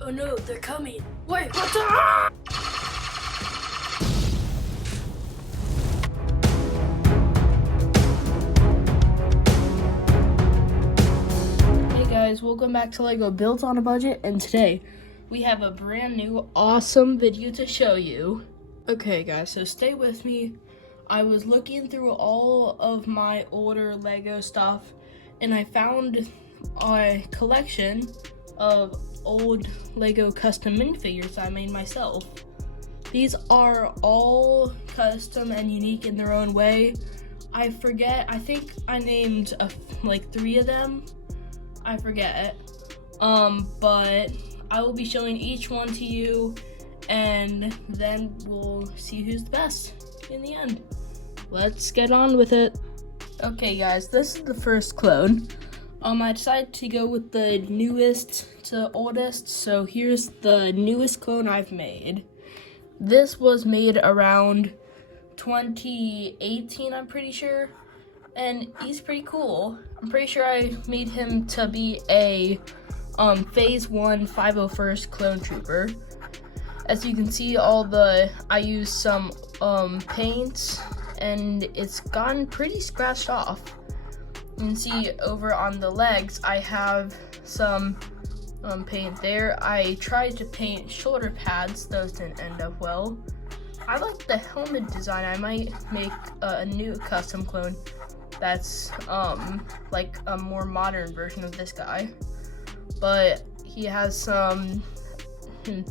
Oh no, they're coming. Wait, what's up? Hey guys, welcome back to LEGO Built on a Budget, and today we have a brand new awesome video to show you. Okay guys, so stay with me. I was looking through all of my older LEGO stuff and I found a collection of old LEGO custom minifigures I made myself. These are all custom and unique in their own way. I think I named like 3 of them. I forget. But I will be showing each one to you and then we'll see who's the best in the end. Let's get on with it. Okay guys, this is the first clone. I decided to go with the newest to oldest, so here's the newest clone I've made. This was made around 2018, I'm pretty sure, and he's pretty cool. I'm pretty sure I made him to be a Phase 1 501st Clone Trooper. As you can see, I used some paint, and it's gotten pretty scratched off. You can see over on the legs, I have some paint there. I tried to paint shoulder pads, those didn't end up well. I like the helmet design. I might make a new custom clone that's like a more modern version of this guy. But he has some he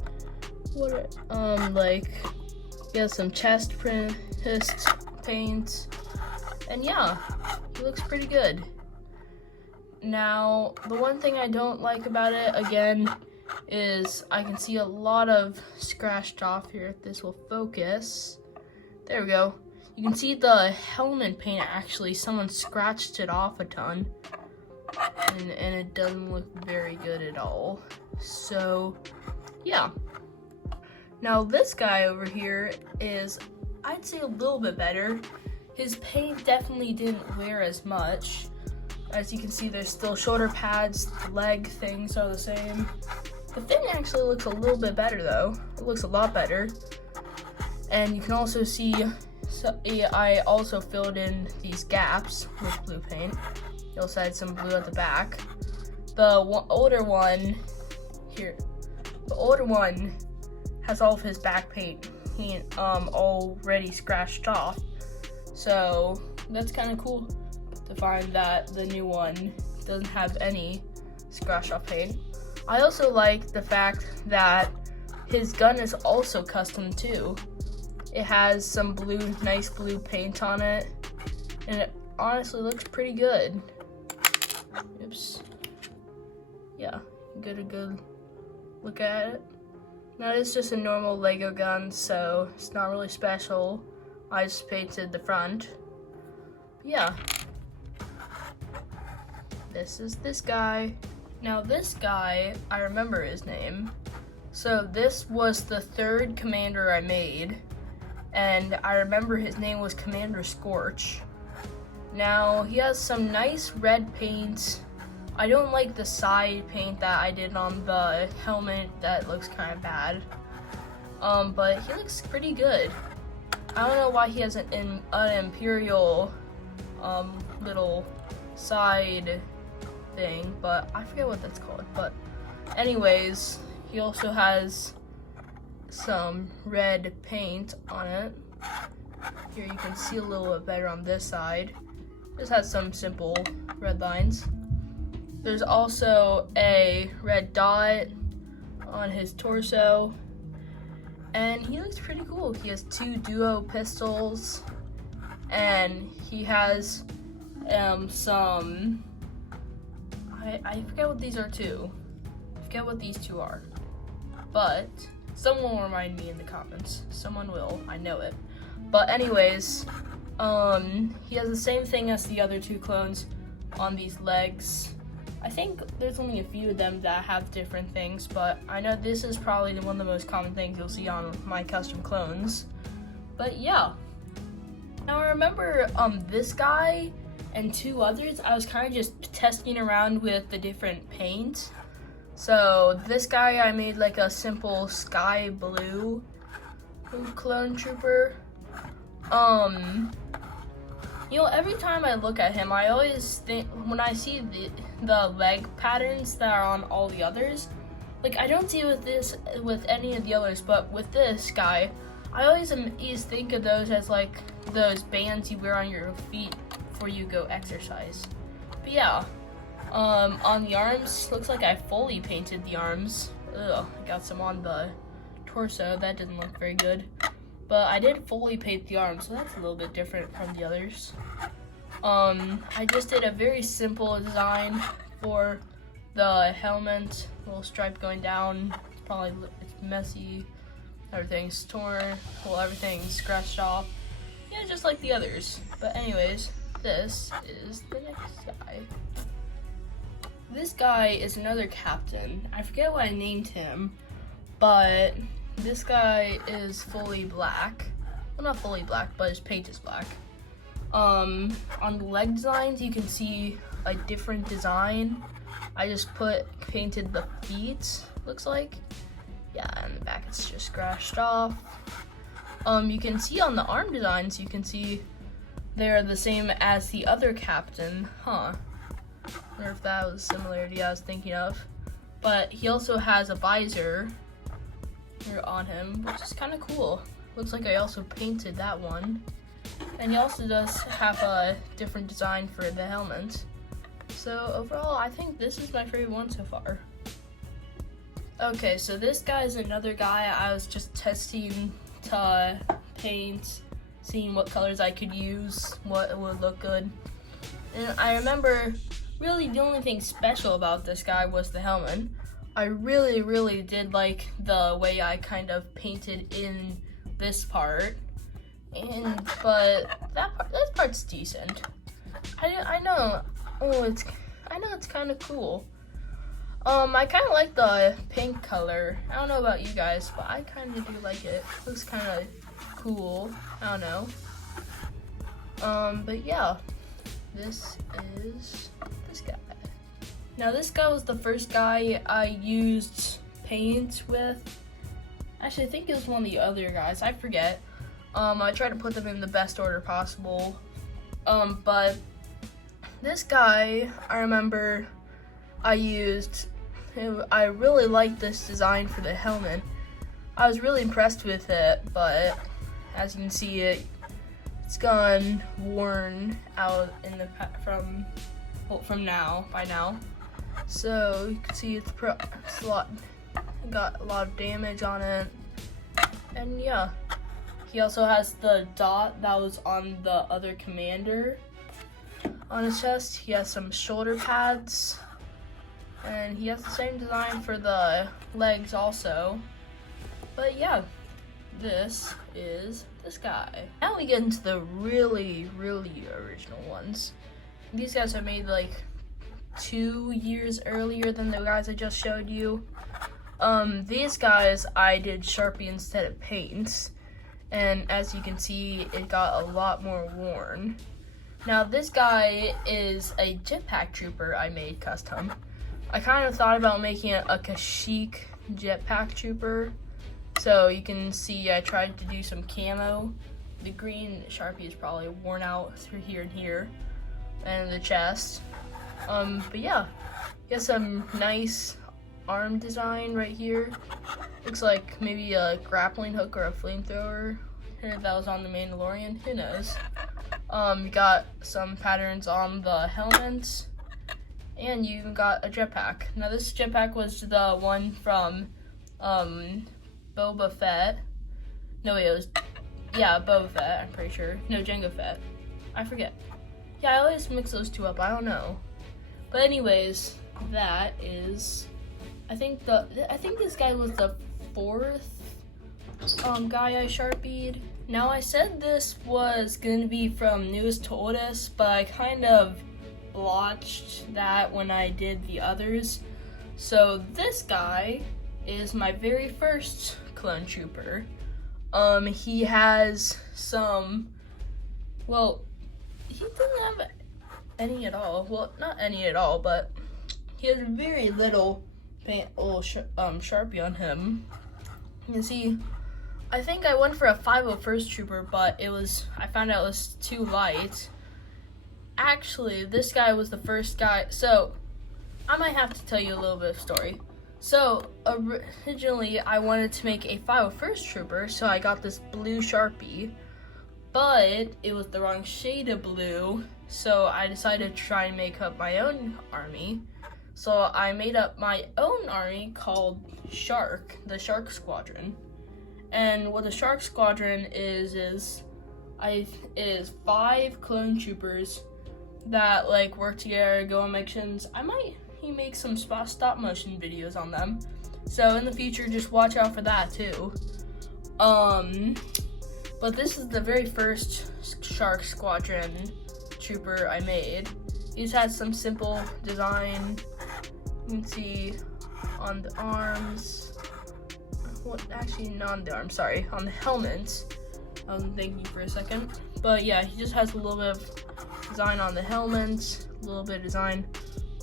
has some chest paint, and yeah, he looks pretty good. Now, the one thing I don't like about it, again, is I can see a lot of scratched off here. If this will focus. There we go. You can see the helmet paint, actually, someone scratched it off a ton. And it doesn't look very good at all. So, yeah. Now, this guy over here is, I'd say, a little bit better. His paint definitely didn't wear as much. As you can see, there's still shoulder pads, the leg things are the same. The fin actually looks a little bit better though. It looks a lot better. And you can also see, I also filled in these gaps with blue paint. You also had some blue at the back. The older one has all of his back paint already scratched off. So that's kind of cool to find that the new one doesn't have any scratch off paint. I also like the fact that his gun is also custom too. It has some nice blue paint on it, and it honestly looks pretty good. Oops. Yeah, get a good look at it. Now it's just a normal LEGO gun, so it's not really special. I just painted the front. But yeah. This is this guy. Now this guy, I remember his name. So this was the 3rd commander I made. And I remember his name was Commander Scorch. Now he has some nice red paint. I don't like the side paint that I did on the helmet. That looks kind of bad. But he looks pretty good. I don't know why he has an Imperial little side thing, but I forget what that's called. But anyways, he also has some red paint on it. Here you can see a little bit better on this side. Just has some simple red lines. There's also a red dot on his torso, and he looks pretty cool. He has 2 duo pistols, and he has some, I forget what these are too. I forget what these 2 are, but someone will remind me in the comments. Someone will, I know it. But anyways, he has the same thing as the other 2 clones on these legs. I think there's only a few of them that have different things, but I know this is probably one of the most common things you'll see on my custom clones. But yeah. Now I remember this guy and 2 others, I was kind of just testing around with the different paint. So this guy I made like a simple sky blue clone trooper. You know, every time I look at him, I always think, when I see the leg patterns that are on all the others, like I don't see with any of the others, but with this guy, I always think of those as like those bands you wear on your feet before you go exercise. But yeah, on the arms, looks like I fully painted the arms. Ugh, I got some on the torso, that didn't look very good. But I did fully paint the arms, so that's a little bit different from the others. I just did a very simple design for the helmet, little stripe going down. It's messy, everything's torn, well, everything's scratched off. Yeah, just like the others. But anyways, this is the next guy. This guy is another captain. I forget what I named him, but this guy is fully black. Well, not fully black, but his paint is black. On the leg designs, you can see a different design. I just painted the feet, looks like. Yeah, and the back it's just scratched off. You can see on the arm designs, you can see they're the same as the other captain. Huh. I wonder if that was a similarity I was thinking of. But he also has a visor here on him, which is kind of cool. Looks like I also painted that one. And he also does have a different design for the helmet. So overall, I think this is my favorite one so far. Okay, so this guy is another guy I was just testing to paint, seeing what colors I could use, what would look good. And I remember really the only thing special about this guy was the helmet. I really did like the way I kind of painted in this part, but that part's decent. I know it's kind of cool. I kind of like the pink color. I don't know about you guys, but I kind of do like it. It looks kind of cool. I don't know. But yeah, this is this guy. Now this guy was the first guy I used paint with. Actually, I think it was one of the other guys. I forget. I tried to put them in the best order possible. But this guy, I remember I really liked this design for the helmet. I was really impressed with it, but as you can see, it's gone worn out by now. So you can see it's got a lot of damage on it, and yeah, he also has the dot that was on the other commander on his chest. He has some shoulder pads, and he has the same design for the legs also. But yeah, this is this guy. Now we get into the really original ones. These guys are made like 2 years earlier than the guys I just showed you. These guys I did Sharpie instead of paint, and as you can see, it got a lot more worn. Now this guy is a jetpack trooper I made custom. I kind of thought about making it a Kashyyyk jetpack trooper. So you can see I tried to do some camo. The green Sharpie is probably worn out through here and here, and the chest. But yeah, get some nice arm design right here. Looks like maybe a grappling hook or a flamethrower. That was on the Mandalorian, who knows. You got some patterns on the helmets, and you even got a jetpack. Now this jetpack was the one from Boba Fett. No, it was, yeah, Boba Fett, I'm pretty sure. No, Jango Fett. I forget. Yeah, I always mix those two up, I don't know. But anyways, that is, I think this guy was the 4th guy I Sharpied. Now I said this was gonna be from Newest to Oldest, but I kind of blotched that when I did the others. So this guy is my very first clone trooper. He has some, well, he doesn't have any at all. Well, not any at all, but he has very little paint a little Sharpie on him. You can see, I think I went for a 501st Trooper, but I found out it was too light. Actually, this guy was the first guy, so I might have to tell you a little bit of story. So, originally, I wanted to make a 501st Trooper, so I got this blue Sharpie, but it was the wrong shade of blue, so I decided to try and make up my own army. So I made up my own army called Shark, the Shark Squadron. And what the Shark Squadron is 5 clone troopers that like work together, go on missions. I might make some stop motion videos on them. So in the future, just watch out for that too. But this is the very first Shark Squadron trooper I made. He just had some simple design. You can see on the arms. Well, actually, not on the arms, sorry, on the helmets. Thank you for a second. But yeah, he just has a little bit of design on the helmets, a little bit of design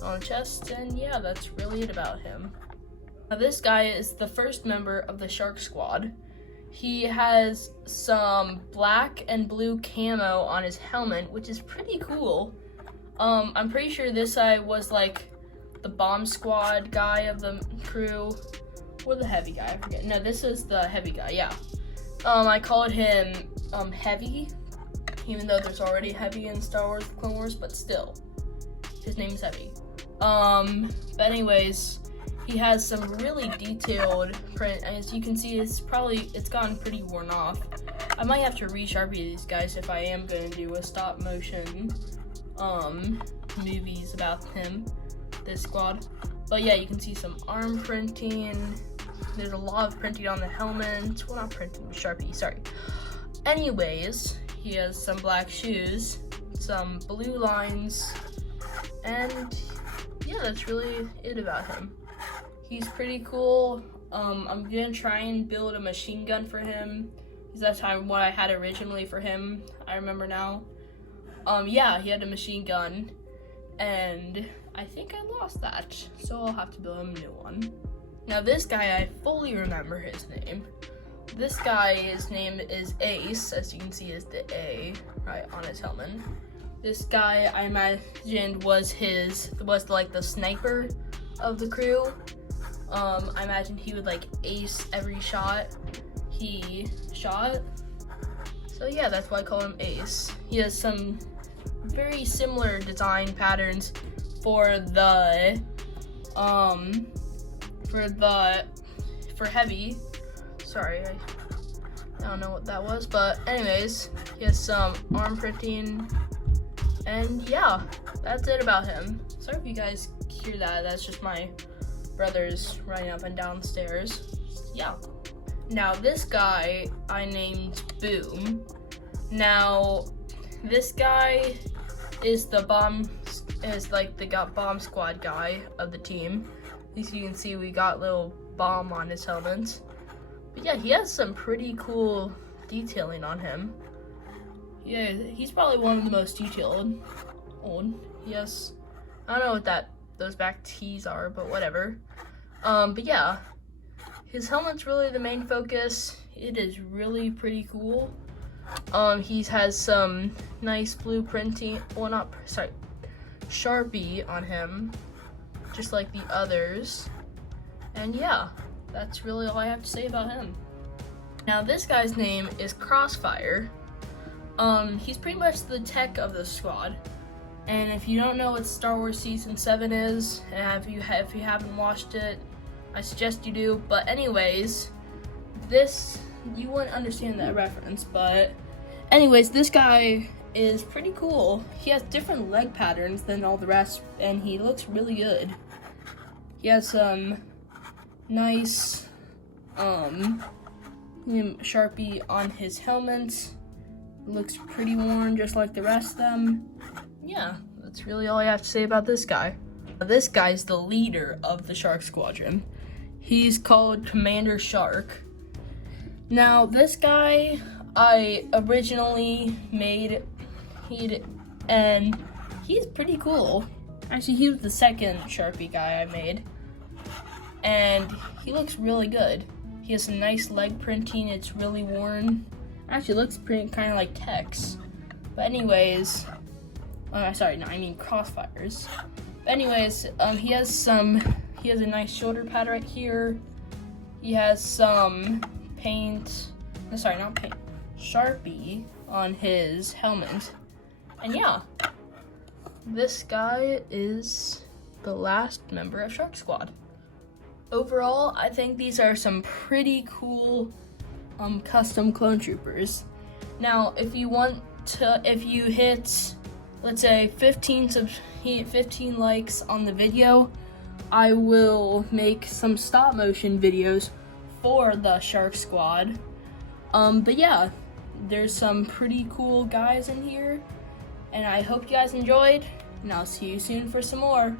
on the chest, and yeah, that's really it about him. Now, this guy is the first member of the Shark Squad. He has some black and blue camo on his helmet, which is pretty cool. I'm pretty sure this guy was like the bomb squad guy of the crew, or the heavy guy, I forget. No, this is the heavy guy, yeah. I called him Heavy, even though there's already Heavy in Star Wars The Clone Wars, but still, his name is Heavy. But anyways, he has some really detailed print. As you can see, it's gotten pretty worn off. I might have to re-Sharpie these guys if I am gonna do a stop motion movies about him, this squad. But yeah, you can see some arm printing. There's a lot of printing on the helmet. Well, not printing, Sharpie, sorry. Anyways, he has some black shoes, some blue lines, and yeah, that's really it about him. He's pretty cool. I'm gonna try and build a machine gun for him, because that's what I had originally for him, I remember now. Yeah, he had a machine gun, and I think I lost that, so I'll have to build him a new one. Now this guy, I fully remember his name. This guy's name is Ace, as you can see is the A right on his helmet. This guy, I imagined was like the sniper of the crew. I imagined he would like ace every shot he shot. So yeah, that's why I call him Ace. He has some very similar design patterns for Heavy. Sorry, I don't know what that was, but anyways, he has some arm printing, and yeah, that's it about him. Sorry if you guys hear that. That's just my brothers running up and down the stairs. Yeah. Now this guy I named Boom. Now this guy is the bomb squad guy of the team. As you can see, we got little bomb on his helmet. But yeah, he has some pretty cool detailing on him. Yeah, he's probably one of the most detailed. Yes, I don't know what those back T's are, but whatever. But yeah, his helmet's really the main focus. It is really pretty cool. He has some nice blue printing. Well, Sharpie on him, just like the others. And yeah, that's really all I have to say about him. Now this guy's name is Crossfire. He's pretty much the tech of the squad. And if you don't know what Star Wars Season 7 is, and if you haven't watched it, I suggest you do. But anyways, you wouldn't understand that reference, but anyways, this guy is pretty cool. He has different leg patterns than all the rest, and he looks really good. He has some nice Sharpie on his helmet. Looks pretty worn just like the rest of them. Yeah, that's really all I have to say about this guy. This guy's the leader of the Shark Squadron. He's called Commander Shark. Now this guy I originally made, and he's pretty cool. Actually, he was the second Sharpie guy I made. and he looks really good. He has some nice leg printing. It's really worn. Actually, looks pretty kind of like Tex. But anyways, I mean Crossfires. But anyways, he has a nice shoulder pad right here. He has some Sharpie on his helmet. And yeah, this guy is the last member of Shark Squad. Overall, I think these are some pretty cool custom clone troopers. Now, if you hit, let's say 15 likes on the video, I will make some stop motion videos for the Shark Squad. But yeah, there's some pretty cool guys in here, and I hope you guys enjoyed, and I'll see you soon for some more.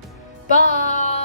Bye!